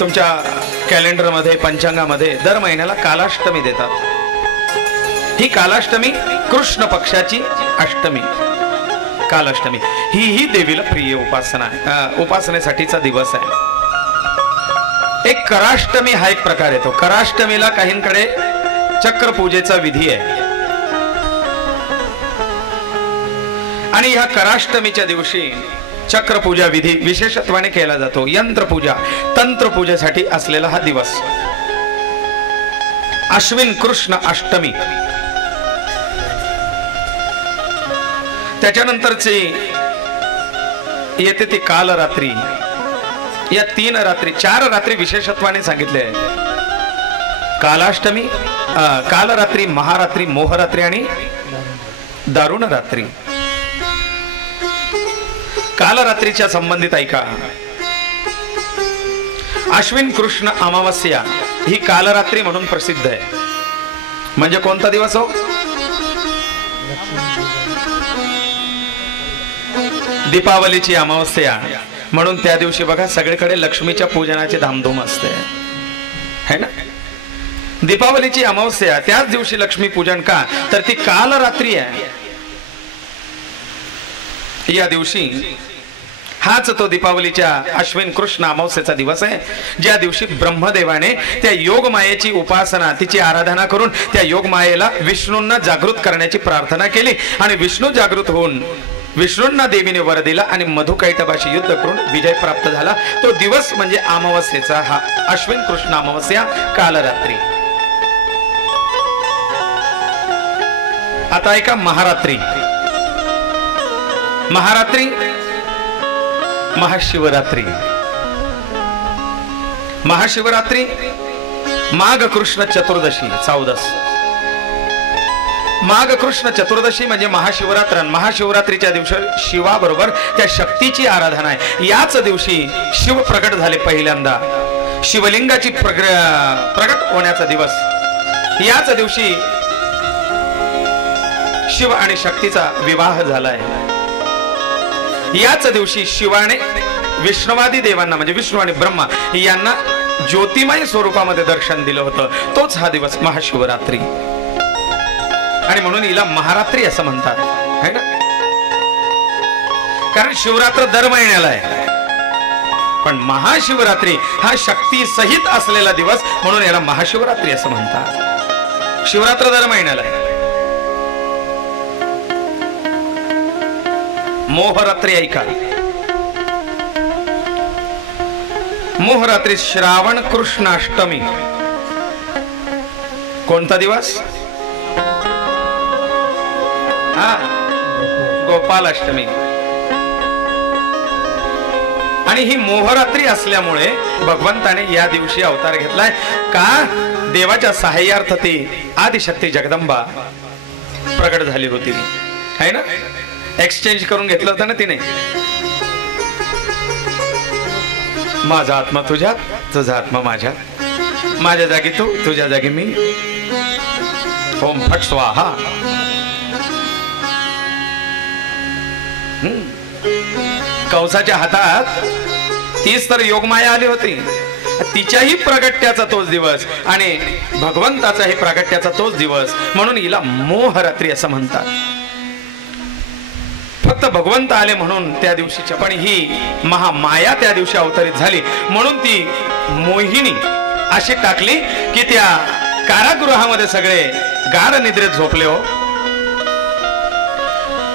तुमच्या कॅलेंडरमध्ये पंचांगामध्ये दर महिन्याला कालाष्टमी देतात. ही कालाष्टमी कृष्ण पक्षाची अष्टमी, कालाष्टमी ही देवीला प्रिय उपासना आहे, उपासनेसाठीचा दिवस आहे. एक कराष्टमी हा एक प्रकार येतो. कराष्टमीला काहींकडे चक्र पूजेचा विधी आहे, आणि ह्या कराष्टमीच्या दिवशी चक्रपूजा विधी विशेषत्वाने केला जातो. यंत्रपूजा, तंत्रपूजेसाठी असलेला हा दिवस अश्विन कृष्ण अष्टमी. त्याच्यानंतरची येते ती कालरात्री. या 3 रात्री, 4 रात्री विशेषत्वाने सांगितले आहे. कालाष्टमी, कालरात्री, महारात्री, मोहरात्री आणि दारुण रात्री. कालरात्रीच्या संबंधित ऐका, अश्विन कृष्ण अमावस्या ही कालरात्री म्हणून प्रसिद्ध आहे. म्हणजे कोणता दिवस हो? दीपावलीची अमावस्या. म्हणून त्या दिवशी बघा सगळीकडे लक्ष्मीच्या पूजनाची धामधूम असते, है ना. दीपावलीची अमावस्या, त्याच दिवशी लक्ष्मी पूजन का, तर ती कालरात्री आहे. या दिवशी हाच तो दीपावलीच्या अश्विन कृष्ण अमावस्येचा दिवस आहे, ज्या दिवशी ब्रह्मदेवाने त्या योगमायेची उपासना, तिची आराधना करून त्या योगमायेला विष्णूंना जागृत करण्याची प्रार्थना केली, आणि विष्णू जागृत होऊन विष्णूंना देवीने वर दिला आणि मधुकैटभाशी युद्ध करून विजय प्राप्त झाला. तो दिवस म्हणजे अमावस्येचा हा अश्विन कृष्ण अमावस्या, कालरात्री. आता ऐका महारात्री. महारात्री, महाशिवरात्री. महाशिवरात्री माघ कृष्ण चतुर्दशी, 14. माघ कृष्ण चतुर्दशी म्हणजे महाशिवरात्र. महाशिवरात्रीच्या दिवशी शिवाबरोबर त्या शक्तीची आराधना आहे. याच दिवशी शिव प्रगट झाले पहिल्यांदा, शिवलिंगाची प्रगट होण्याचा दिवस. याच दिवशी शिव आणि शक्तीचा विवाह झालाय. याच दिवशी शिवाने विष्णुवादी देवांना म्हणजे विष्णू आणि ब्रह्मा यांना ज्योतिमय स्वरूपामध्ये दर्शन दिलं होतं. तोच हा दिवस महाशिवरात्री, आणि म्हणून हिला महारात्री असं म्हणतात, है ना. कारण शिवरात्र दर महिन्याला आहे, पण महाशिवरात्री हा शक्ती सहित असलेला दिवस म्हणून याला महाशिवरात्री असं म्हणतात. शिवरात्र दर महिन्याला आहे. मोहरात्री ऐका. मोहरात्री श्रावण कृष्ण अष्टमी. कोणता दिवस? गोपालाष्टमी. आणि ही मोहरात्री असल्यामुळे भगवंताने या दिवशी अवतार घेतलाय का, देवाच्या सहाय्यार्थ ती आदिशक्ती जगदंबा प्रगट झाली होती, है ना. एक्सचेंज करून घेतलं होतं ना तिने. माझा आत्मा तुझ्यात, तुझा आत्मा माझ्यात, माझ्या जागी तू, तुझ्या जागी मी. ओम फट स्वाहा. कंसाच्या हातात तीच तर योगमाया आली होती. तिच्याही प्रगट्याचा तोच दिवस आणि भगवंताचाही प्रगट्याचा तोच दिवस, म्हणून हिला मोहरात्री असं म्हणतात. फक्त भगवंत आले म्हणून त्या दिवशीच्या, पण ही महामाया त्या दिवशी अवतरित झाली म्हणून ती मोहिनी अशी टाकली की त्या कारागृहामध्ये सगळे गाढ निद्रेत झोपले. हो,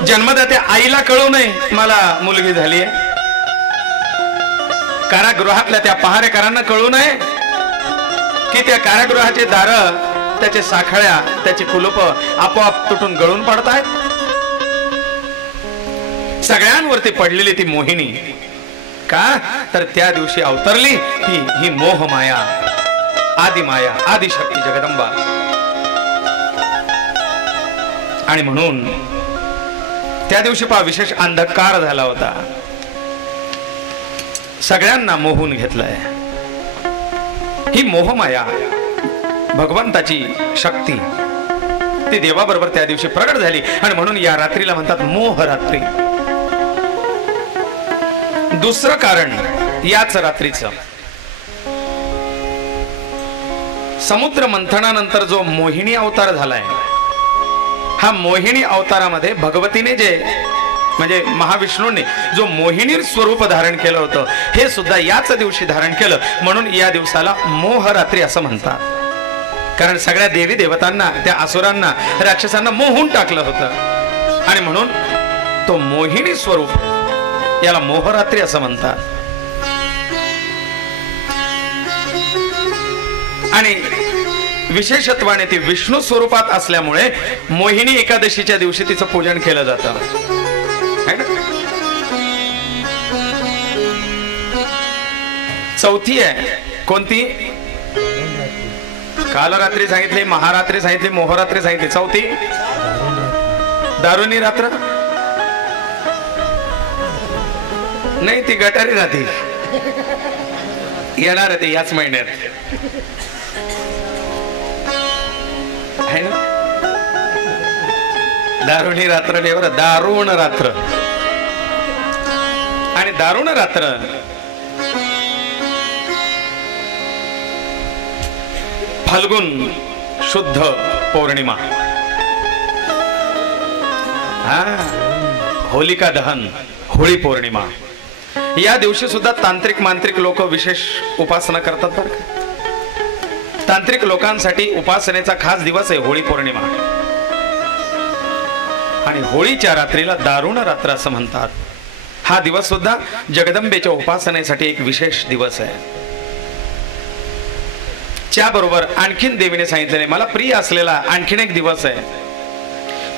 जन्मदात्या आईला कळू नये मला मुलगी झालीये, कारागृहातल्या त्या पहारेकरांना कळू नये की त्या कारागृहाचे दार, त्याचे साखळ्या, त्याची कुलूप आपोआप तुटून गळून पडतायत. सगळ्यांवरती पडलेली ती मोहिनी का, तर त्या दिवशी अवतरली ही मोहमाया, आदिमाया, आदिशक्ती जगदंबा. आणि म्हणून त्या दिवशी पहा विशेष अंधकार झाला होता, सगळ्यांना मोहून घेतलंय. ही मोहमाया भगवंताची शक्ती ती देवाबरोबर त्या दिवशी प्रगट झाली आणि म्हणून या रात्रीला म्हणतात मोहरात्री. दुसरं कारण याच रात्रीचं, समुद्र मंथनानंतर जो मोहिनी अवतार झालाय, हा मोहिनी अवतारामध्ये भगवतीने जे म्हणजे महाविष्णूने जो मोहिनी स्वरूप धारण केलं होतं हे सुद्धा याच दिवशी धारण केलं, म्हणून या दिवसाला मोहरात्री असं म्हणतात. कारण सगळ्या देवी देवतांना, त्या असुरांना, राक्षसांना मोहून टाकलं होतं आणि म्हणून तो मोहिनी स्वरूप याला मोहरात्री असं म्हणतात. आणि विशेषत्वाने ती विष्णू स्वरूपात असल्यामुळे मोहिनी एकादशीच्या दिवशी तिचं पूजन केलं जातं. चौथी आहे कोणती, काल रात्री सांगितली, महारात्री सांगितली, मोहरात्री सांगितली. चौथी दारुणी रात्र नाही, ती गटारी रात्री येणार आहे, ते याच महिन्यात आहे ना. दारुणी रात्र नाही बरं, दारुण रात्र. आणि दारुण रात्र फाल्गुन शुद्ध पौर्णिमा, होलिका दहन, होळी पौर्णिमा. या दिवशी सुद्धा तांत्रिक मांत्रिक लोक विशेष उपासना करतात बरं का. तांत्रिक लोकांसाठी उपासनेचा खास दिवस आहे होळी पौर्णिमा. आणि होळीच्या रात्रीला दारुण रात्र असं म्हणतात. हा दिवस सुद्धा जगदंबेच्या उपासनेसाठी एक विशेष दिवस आहे. त्याबरोबर आणखीन देवीने सांगितलेले मला प्रिय असलेला आणखीन एक दिवस आहे,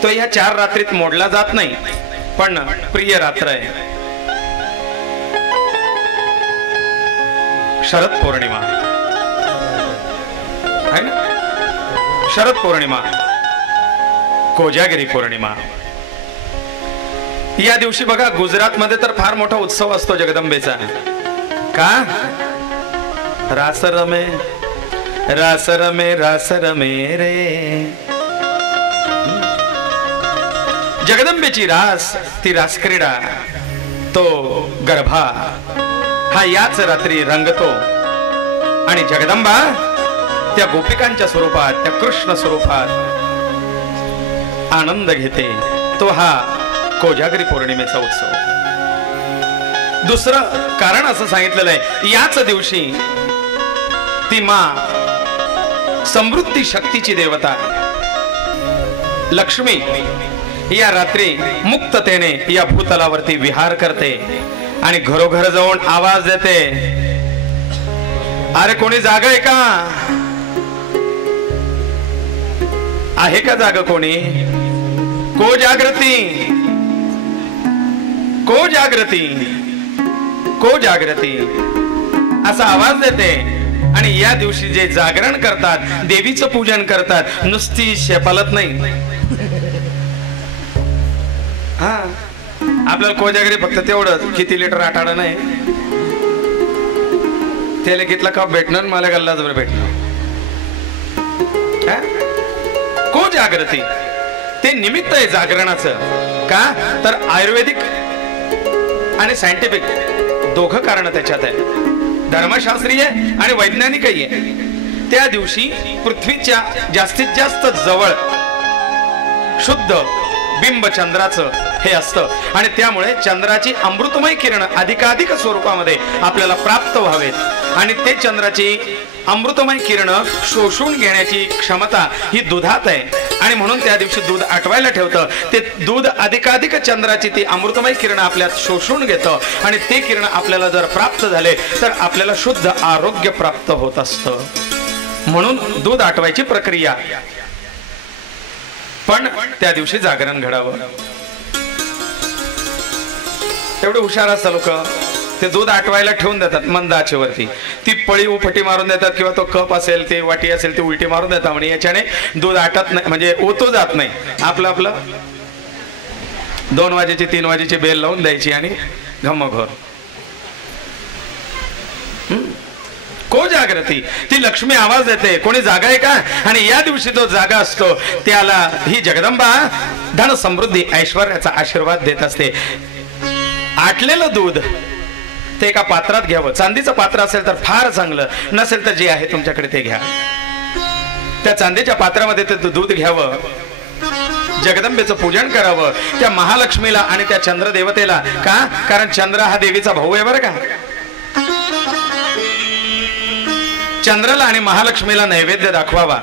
तो ह्या 4 रात्रीत मोडला जात नाही, पण प्रिय रात्र आहे शरद पौर्णिमा. है ना, शरद पौर्णिमा, कोजागिरी पौर्णिमा. या दिवशी बघा गुजरात मध्ये तर फार मोठा उत्सव असतो जगदंबेचा. का, रास रमे रास रमे रास रमे रे. जगदंबेची रास, ती रासक्रीडा, तो गरबा हा याच रात्री रंगतो आणि जगदंबा त्या गोपिकांच्या स्वरूपात, त्या कृष्ण स्वरूपात आनंद घेते. तो हा कोजागिरी पौर्णिमेचा उत्सव. दुसरं कारण असं सांगितलेलं आहे, याच दिवशी ती मां समृद्धी शक्तीची देवता लक्ष्मी या रात्री मुक्ततेने या भूतलावरती विहार करते आणि घरोघर जाऊन आवाज देते, अरे कोणी जाग आहे का, आहे का जाग कोणी, को जागृती, को जागृती, को जागृती असा आवाज देते. आणि या दिवशी जे जागरण करतात, देवीचं पूजन करतात, नुसती शेपालत नाही. हा, आपल्याला कोजागिरी फक्त तेवढं किती लिटर आटाडा नाही, त्याला कितला कप भेटणार, मला गल्लाच बरं भेटणार. को जागृती ते निमित्त आहे जागरणाचं. का, तर आयुर्वेदिक आणि सायंटिफिक दोघं कारण त्याच्यात आहे. धर्मशास्त्रीय आणि वैज्ञानिकही आहे. त्या दिवशी पृथ्वीच्या जास्तीत जास्त जवळ शुद्ध बिंब चंद्राचं हे असतं आणि त्यामुळे चंद्राची अमृतमय किरण अधिकाधिक स्वरूपामध्ये आपल्याला प्राप्त व्हावेत आणि ते चंद्राची अमृतमय किरण शोषून घेण्याची क्षमता ही दुधात आहे आणि म्हणून त्या दिवशी दूध आटवायला ठेवतं. ते दूध अधिकाधिक चंद्राची ती अमृतमय किरण आपल्यात शोषून घेतं आणि ते किरण आपल्याला जर प्राप्त झाले तर आपल्याला शुद्ध आरोग्य प्राप्त होत असतं. म्हणून दूध आटवायची प्रक्रिया. पण त्या दिवशी जागरण घडावं. एवढं हुशार असतं लोक. ते दूध आटवायला ठेवून देतात मंद आचेवरती. ती पळी उफटी मारून देतात किंवा तो कप असेल ते वाटी असेल ती उलटी मारून देतात. म्हणजे याच्याने दूध आटत नाही, म्हणजे ओतो जात नाही. आपलं आपलं 2 वाजेची 3 वाजेची बेल लावून द्यायची आणि घम्मघोर. को जागृती. ती लक्ष्मी आवाज देते कोणी जागा आहे का. आणि या दिवशी तो जागा असतो त्याला ही जगदंबा धन समृद्धी ऐश्वर्याचा आशीर्वाद देत असते. आटलेलं दूध ते एका पात्रात घ्यावं. चांदीचं पात्र असेल तर फार चांगलं, नसेल तर जे आहे तुमच्याकडे ते घ्या. त्या चांदीच्या पात्रामध्ये ते दूध घ्यावं. जगदंबेचं पूजन करावं. त्या महालक्ष्मीला आणि त्या चंद्रदेवतेला. का? कारण चंद्र हा देवीचा भाऊ आहे बरं का. चंद्राला आणि महालक्ष्मीला नैवेद्य दाखवावा.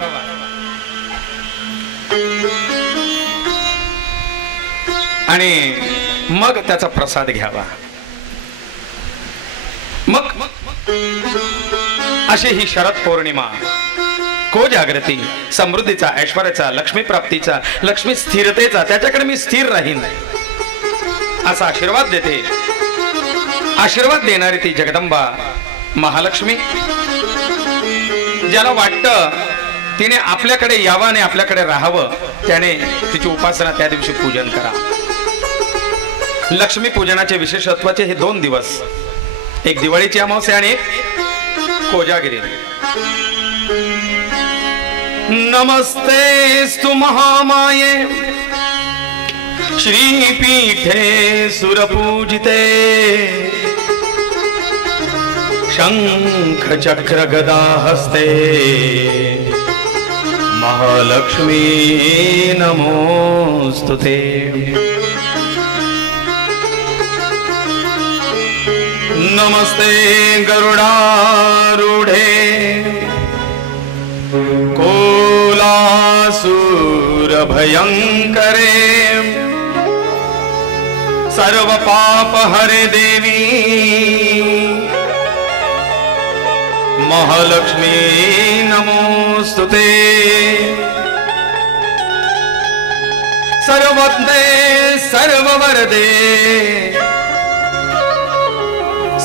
आणि मग त्याचा प्रसाद घ्यावा. मग अशी ही शरद पौर्णिमा को जागृती समृद्धीचा ऐश्वर्याचा लक्ष्मी प्राप्तीचा लक्ष्मी स्थिरतेचा त्याच्याकडे मी स्थिर राहीन असा आशीर्वाद देते. आशीर्वाद देणारी ती जगदंबा महालक्ष्मी. ज्याला वाटतं तिने आपल्याकडे यावं आणि आपल्याकडे राहावं त्याने तिची उपासना त्या दिवशी पूजन करा. लक्ष्मी पूजनाचे विशेषत्वाचे हे 2 दिवस. एक दिवाळीची अमावस्या आणि एक कोजागिरी. नमस्तेस्तु महामाये श्रीपीठे सुरपूजिते शंख चक्र गदा हस्ते महालक्ष्मी नमोस्तुते. नमस्ते गरुडारूढे कोलासूर भयंकरे सर्व पाप हरे देवी महालक्ष्मी नमोस्तुते. सर्वज्ञे सर्ववरदे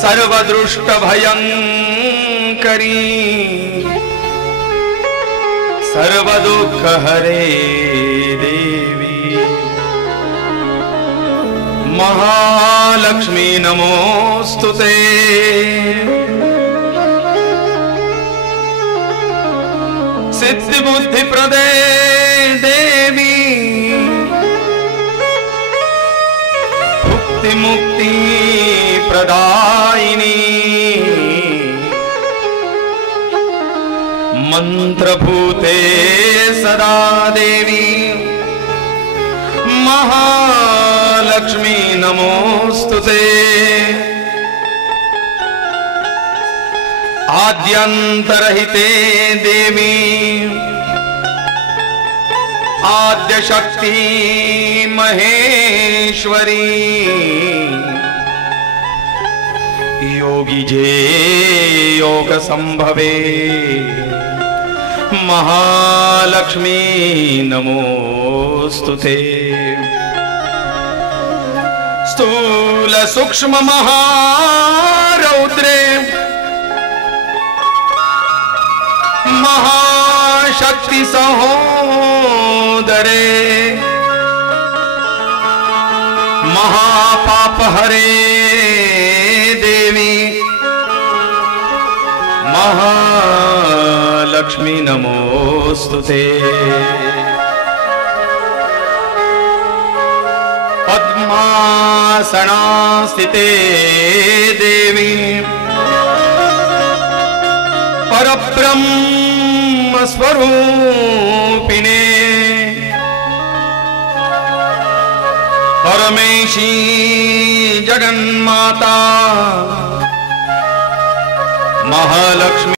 सर्वदृष्ट भयंकरी सर्व दुःख हरे देवी महालक्ष्मी नमोस्तुते. सिद्धि बुद्धि प्रदे देवी भुक्ति मुक्ति प्रदायिनी मंत्रभूते सदा देवी महालक्ष्मी नमोस्तुते. आद्यंतरहिते देवी आद्य शक्ति महेश्वरी योगी जे योग संभवे महालक्ष्मी नमोस्तुते. स्थूल सूक्ष्म महारौद्रे महाशक्ति सहोदरे महापाप हरे देवी महालक्ष्मी नमोस्तुते. पद्मासना स्थिते देवी परब्रह्म स्वरूपिणे परमेशी जगन्माता महालक्ष्मी